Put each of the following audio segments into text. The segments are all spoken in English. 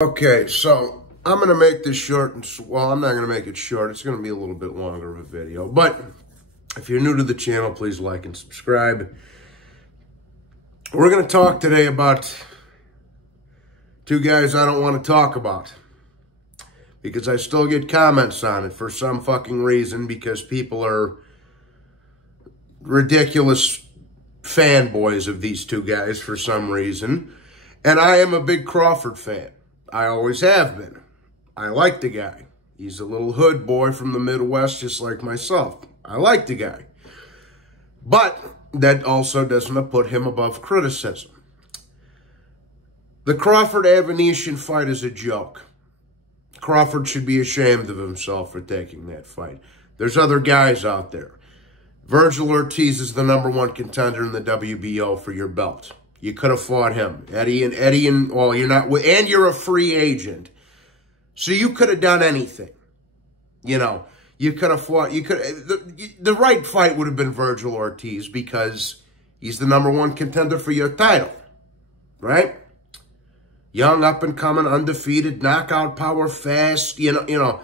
Okay, so I'm going to make this short. Well, I'm not going to make it short. It's going to be a little bit longer of a video. But if you're new to the channel, please like and subscribe. We're going to talk today about two guys I don't want to talk about, because I still get comments on it for some fucking reason, because people are ridiculous fanboys of these two guys for some reason. And I am a big Crawford fan. I always have been. I like the guy. He's a little hood boy from the Midwest, just like myself. I like the guy. But that also doesn't put him above criticism. The Crawford-Avenetian fight is a joke. Crawford should be ashamed of himself for taking that fight. There's other guys out there. Virgil Ortiz is the #1 contender in the WBO for your belt. You could have fought him. Well, you're not, and you're a free agent. So you could have done anything. You know, you could have fought, the right fight would have been Virgil Ortiz, because he's the #1 contender for your title. Right? Young, up and coming, undefeated, knockout power, fast, you know,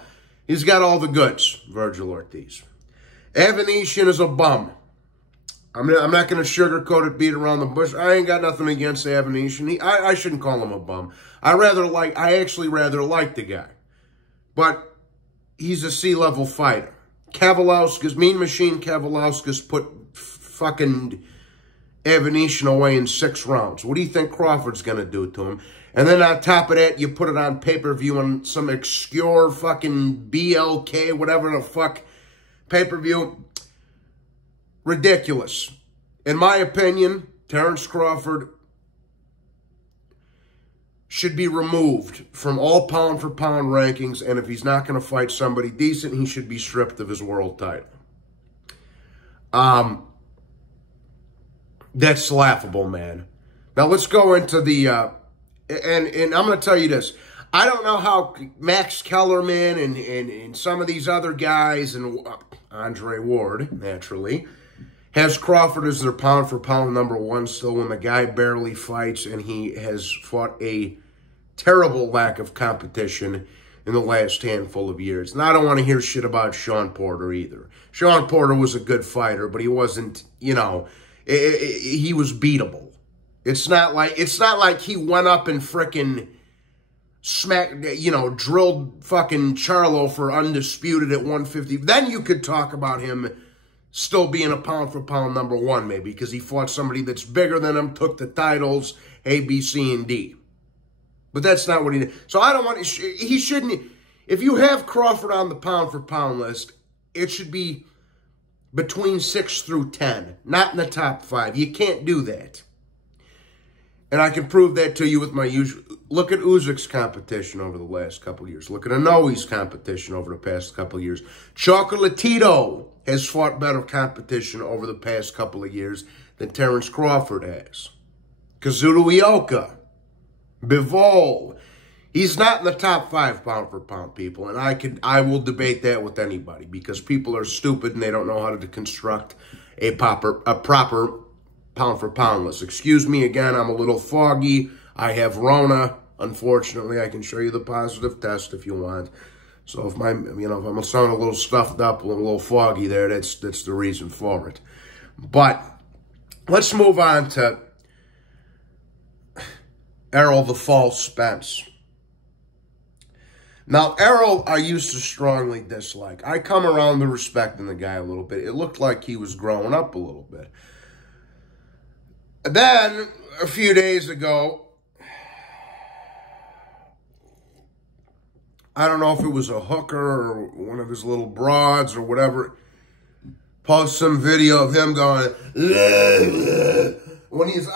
he's got all the goods, Virgil Ortiz. Avenetian is a bum. I'm not going to sugarcoat it, beat around the bush. I ain't got nothing against Avenetian. I shouldn't call him a bum. I actually rather like the guy. But he's a C-level fighter. Mean Machine Kavalauskas put fucking Avenetian away in 6 rounds. What do you think Crawford's going to do to him? And then on top of that, you put it on pay-per-view on some obscure fucking BLK, whatever the fuck, pay-per-view. Ridiculous. In my opinion, Terrance Crawford should be removed from all pound-for-pound rankings, and if he's not going to fight somebody decent, he should be stripped of his world title. That's laughable, man. Now, let's go into the... and I'm going to tell you this. I don't know how Max Kellerman and some of these other guys, and Andre Ward, naturally, has Crawford as their pound-for-pound #1 still, when the guy barely fights, and he has fought a terrible lack of competition in the last handful of years. And I don't want to hear shit about Sean Porter either. Sean Porter was a good fighter, but he wasn't, you know, he was beatable. It's not like he went up and frickin' drilled fucking Charlo for undisputed at 150. Then you could talk about him still being a pound-for-pound #1, maybe, because he fought somebody that's bigger than him, took the titles, A, B, C, and D. But that's not what he did. So I don't want... He shouldn't... If you have Crawford on the pound-for-pound list, it should be between 6 through 10, not in the top 5. You can't do that. And I can prove that to you with my usual... Look at Uzyk's competition over the last couple of years. Look at Inoue's competition over the past couple of years. Chocolatito has fought better competition over the past couple of years than Terrance Crawford has. Kazuto Ioka, Bivol. He's not in the top 5 pound-for-pound, people, and I will debate that with anybody, because people are stupid and they don't know how to construct a proper pound-for-pound list. Excuse me, again, I'm a little foggy. I have Rona. Unfortunately, I can show you the positive test if you want. So if if I'm sounding a little stuffed up, a little foggy there, that's the reason for it. But let's move on to Errol the False Spence. Now, Errol, I used to strongly dislike. I come around to respecting the guy a little bit. It looked like he was growing up a little bit. And then, a few days ago, I don't know if it was a hooker or one of his little broads or whatever, post some video of him going, when he's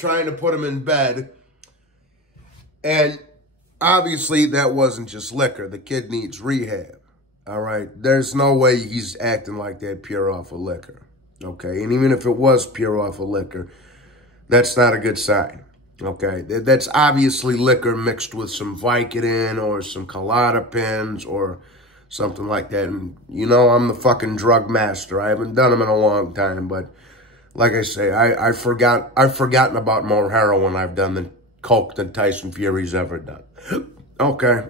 trying to put him in bed. And obviously that wasn't just liquor. The kid needs rehab. All right. There's no way he's acting like that pure off of liquor. Okay. And even if it was pure off of liquor, that's not a good sign. Okay, that's obviously liquor mixed with some Vicodin or some Klonopins or something like that. And you know, I'm the fucking drug master. I haven't done them in a long time, but like I say, I've forgotten about more heroin I've done than coke than Tyson Fury's ever done. Okay.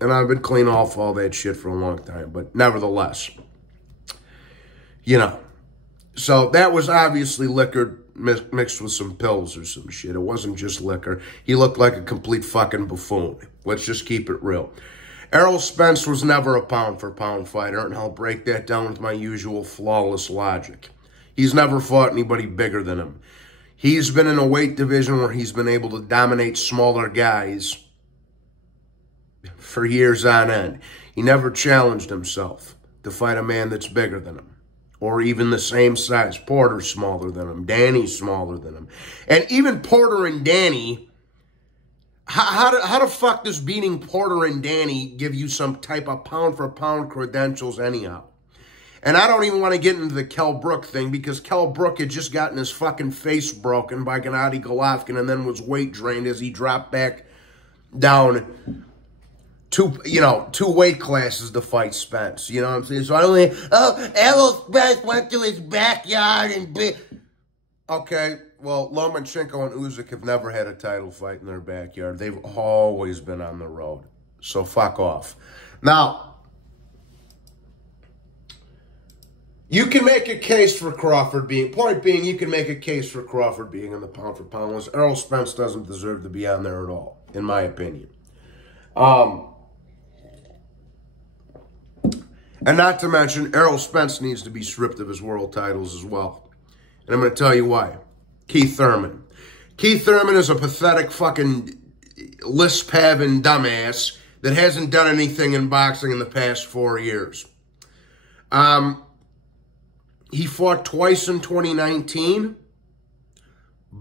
And I've been clean off all that shit for a long time. But nevertheless, you know. So that was obviously liquor mixed with some pills or some shit. It wasn't just liquor. He looked like a complete fucking buffoon. Let's just keep it real. Errol Spence was never a pound-for-pound fighter, and I'll break that down with my usual flawless logic. He's never fought anybody bigger than him. He's been in a weight division where he's been able to dominate smaller guys for years on end. He never challenged himself to fight a man that's bigger than him, or even the same size. Porter's smaller than him. Danny's smaller than him. And even Porter and Danny, how the fuck does beating Porter and Danny give you some type of pound-for-pound credentials anyhow? And I don't even want to get into the Kell Brook thing, because Kell Brook had just gotten his fucking face broken by Gennady Golovkin and then was weight drained as he dropped back down two weight classes to fight Spence. You know what I'm saying? So I don't think, Errol Spence went to his backyard and okay, well, Lomachenko and Usyk have never had a title fight in their backyard. They've always been on the road. So fuck off. Now, you can make a case for Crawford being, point being, you can make a case for Crawford being in the pound-for-pound list. Errol Spence doesn't deserve to be on there at all, in my opinion. And not to mention, Errol Spence needs to be stripped of his world titles as well. And I'm going to tell you why. Keith Thurman. Keith Thurman is a pathetic fucking lisp-having dumbass that hasn't done anything in boxing in the past 4 years. He fought twice in 2019,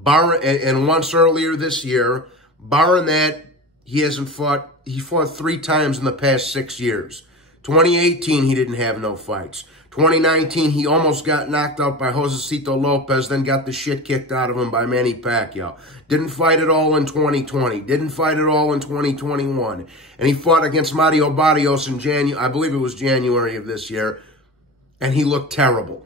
and once earlier this year. Barring that, he hasn't fought. He fought 3 times in the past 6 years. 2018, he didn't have no fights. 2019, he almost got knocked out by Josecito Lopez, then got the shit kicked out of him by Manny Pacquiao. Didn't fight at all in 2020. Didn't fight at all in 2021. And he fought against Mario Barrios in January, I believe it was January of this year, and he looked terrible.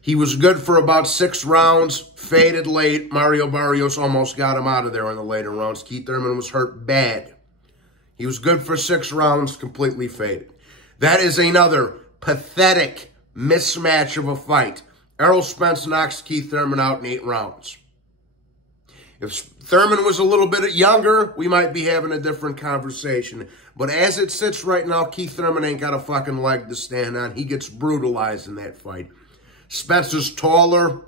He was good for about 6 rounds, faded late. Mario Barrios almost got him out of there in the later rounds. Keith Thurman was hurt bad. He was good for 6 rounds, completely faded. That is another pathetic mismatch of a fight. Errol Spence knocks Keith Thurman out in 8 rounds. If Thurman was a little bit younger, we might be having a different conversation. But as it sits right now, Keith Thurman ain't got a fucking leg to stand on. He gets brutalized in that fight. Spence is taller.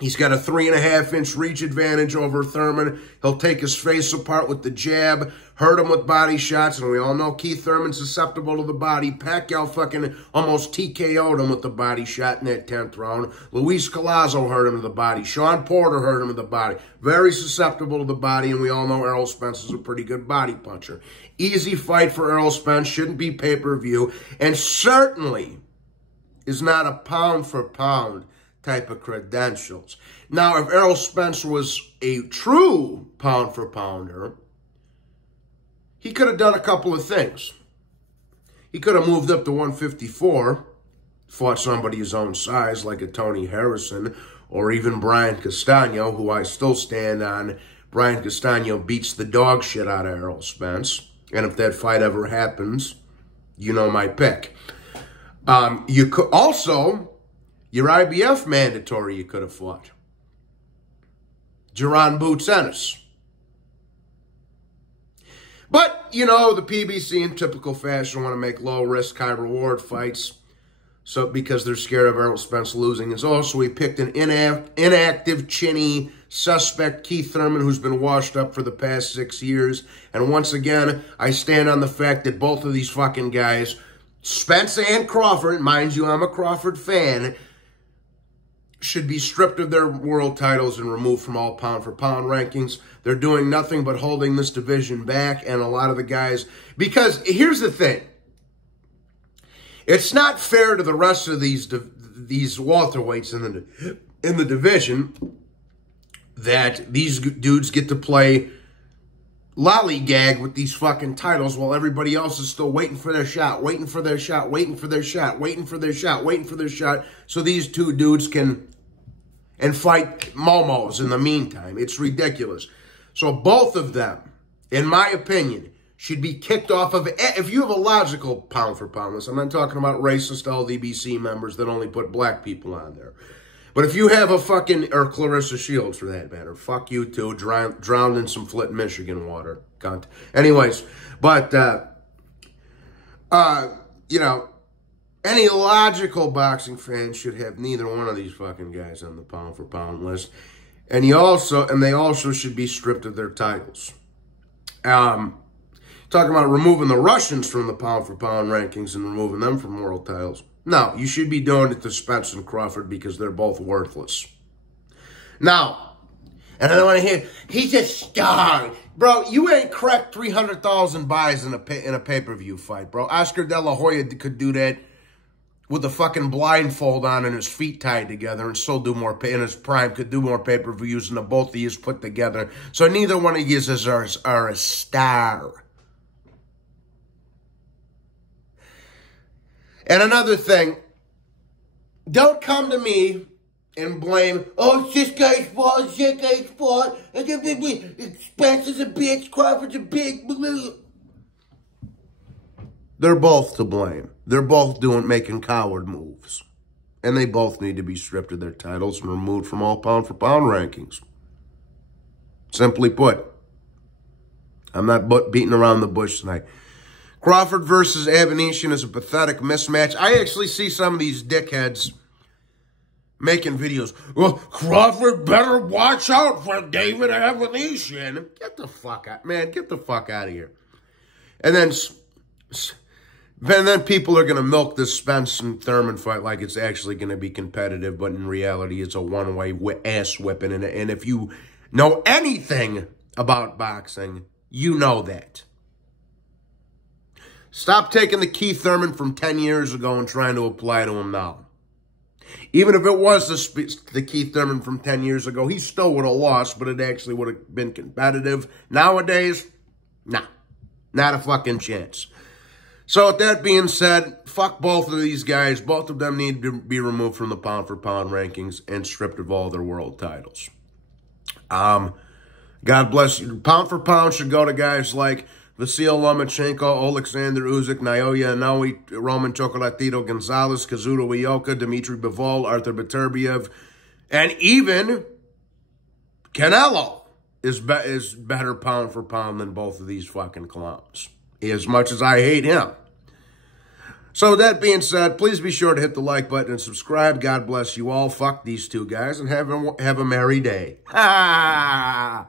He's got a 3.5-inch reach advantage over Thurman. He'll take his face apart with the jab, hurt him with body shots, and we all know Keith Thurman's susceptible to the body. Pacquiao fucking almost TKO'd him with the body shot in that 10th round. Luis Collazo hurt him with the body. Sean Porter hurt him with the body. Very susceptible to the body, and we all know Errol Spence is a pretty good body puncher. Easy fight for Errol Spence. Shouldn't be pay-per-view, and certainly is not a pound-for-pound type of credentials. Now, if Errol Spence was a true pound-for-pounder, he could have done a couple of things. He could have moved up to 154, fought somebody his own size like a Tony Harrison, or even Brian Castano, who I still stand on. Brian Castano beats the dog shit out of Errol Spence. And if that fight ever happens, you know my pick. You could also, your IBF mandatory you could have fought. Jaron Boots Ennis. But, you know, the PBC in typical fashion want to make low-risk, high-reward fights because they're scared of Errol Spence losing. And also, we picked an inactive, chinny suspect, Keith Thurman, who's been washed up for the past 6 years. And once again, I stand on the fact that both of these fucking guys, Spence and Crawford, mind you, I'm a Crawford fan, should be stripped of their world titles and removed from all pound-for-pound rankings. They're doing nothing but holding this division back, and a lot of the guys, because here's the thing. It's not fair to the rest of these welterweights in the division that these dudes get to play lollygag with these fucking titles while everybody else is still waiting for their shot, waiting for their shot, waiting for their shot, waiting for their shot, waiting for their shot, so these two dudes can and fight momos in the meantime. It's ridiculous. So both of them, in my opinion, should be kicked off of, if you have a logical pound for pound list, I'm not talking about racist LDBC members that only put black people on there. But if you have a fucking, or Clarissa Shields for that matter, fuck you too, drowned in some Flint, Michigan water. Cunt. Anyways, but, you know, any logical boxing fan should have neither one of these fucking guys on the pound for pound list. And they also should be stripped of their titles. Talking about removing the Russians from the pound for pound rankings and removing them from world titles. No, you should be doing it to Spence and Crawford because they're both worthless. Now, and I don't want to hear, he's a star. Bro, you ain't cracked 300,000 buys in a pay-per-view fight, bro. Oscar De La Hoya could do that with a fucking blindfold on and his feet tied together and still do more, in his prime, could do more pay-per-views than the both of you put together. So neither one of you are a star. And another thing, don't come to me and blame, oh, it's this guy's fault, it's this guy's fault, Spence is a bitch, Crawford's a bitch. They're both to blame. They're both making coward moves. And they both need to be stripped of their titles and removed from all pound-for-pound rankings. Simply put, I'm not beating around the bush tonight. Crawford versus Avanesyan is a pathetic mismatch. I actually see some of these dickheads making videos. Well, Crawford better watch out for David Avanesyan. Get the fuck out, man. Get the fuck out of here. And then people are going to milk this Spence and Thurman fight like it's actually going to be competitive, but in reality, it's a one-way ass whipping. And if you know anything about boxing, you know that. Stop taking the Keith Thurman from 10 years ago and trying to apply to him now. Even if it was the Keith Thurman from 10 years ago, he still would have lost, but it actually would have been competitive. Nowadays, nah, not a fucking chance. So with that being said, fuck both of these guys. Both of them need to be removed from the pound-for-pound rankings and stripped of all their world titles. God bless you. Pound for pound should go to guys like Vasil Lomachenko, Alexander Usyk, Naoya Inoue, Roman Chocolatito Gonzalez, Kazuto Ioka, Dmitry Bivol, Arthur Beterbiev, and even Canelo is better pound for pound than both of these fucking clowns, as much as I hate him. So that being said, please be sure to hit the like button and subscribe. God bless you all. Fuck these two guys and have a merry day. Ha!